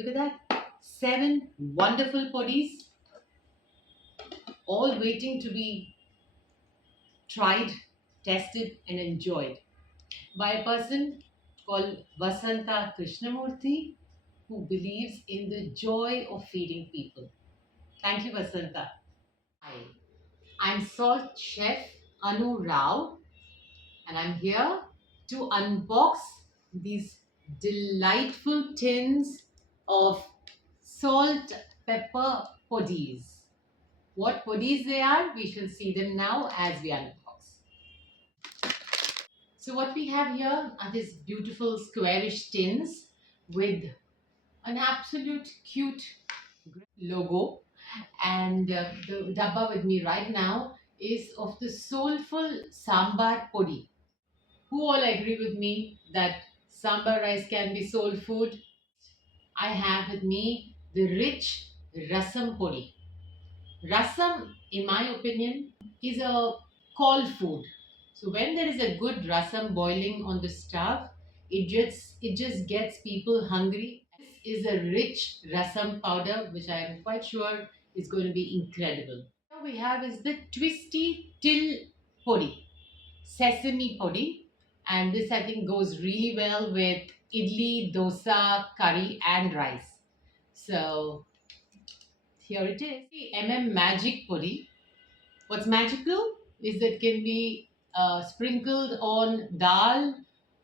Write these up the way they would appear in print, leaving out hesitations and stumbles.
Look at that. 7 wonderful podis, all waiting to be tried, tested, and enjoyed by a person called Vasantha Krishnamoorthy, who believes in the joy of feeding people. Thank you, Vasantha. Hi, I'm Salt Chef Anu Rao, and I'm here to unbox these delightful tins of salt pepper podis. What podis they are, we shall see them now as we unbox. So what we have here are these beautiful squarish tins with an absolute cute logo, and the dabba with me right now is of the soulful sambar podi. Who all agree with me that sambar rice can be soul food? I have with me the rich rasam podi. Rasam, in my opinion, is a cold food. So when there is a good rasam boiling on the stove, it just gets people hungry. This is a rich rasam powder, which I am quite sure is going to be incredible. What we have is the twisty till podi, sesame podi, and this I think goes really well with idli, dosa, curry, and rice. So here it is, the Magic Podi. What's magical is that it can be sprinkled on dal,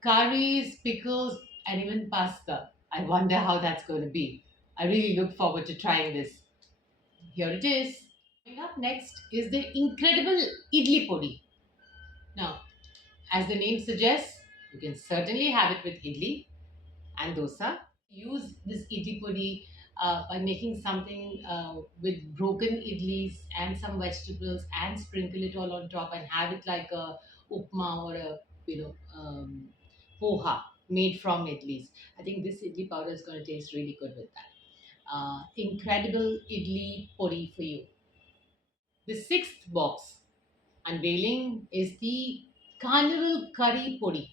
curries, pickles, and even pasta. I wonder how that's going to be. I really look forward to trying this. Here it is. Coming up next is the incredible idli podi. Now, as the name suggests, you can certainly have it with idli and dosa. Use this idli podi by making something with broken idlis and some vegetables and sprinkle it all on top and have it like a upma or a poha made from idlis. I think this idli powder is going to taste really good with that. Incredible idli podi for you. The sixth box unveiling is the carnival curry podi.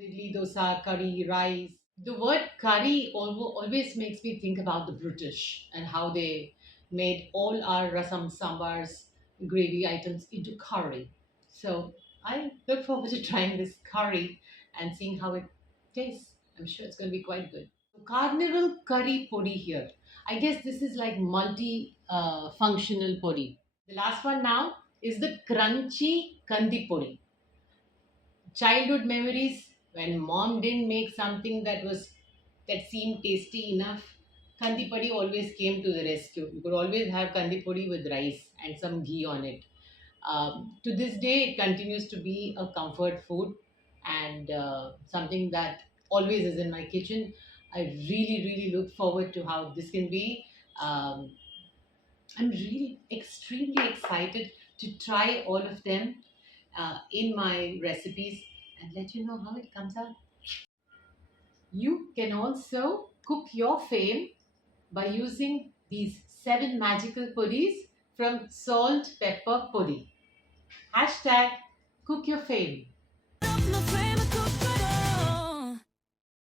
Idli, dosa, curry, rice. The word curry always makes me think about the British and how they made all our rasam, sambars, gravy items into curry. So I look forward to trying this curry and seeing how it tastes. I'm sure it's going to be quite good. Carnival curry podi here. I guess this is like multi functional podi. The last one now is the crunchy kandi podi. Childhood memories when mom didn't make something that seemed tasty enough. Kandi padi always came to the rescue. You could always have kandi padi with rice and some ghee on it. To this day it continues to be a comfort food, and something that always is in my kitchen. I really look forward to how this can be. um, I'm really extremely excited to try all of them in my recipes and let you know how it comes out. You can also cook your fame by using these 7 magical podis from Salt Pepper Podi. Hashtag cook your fame.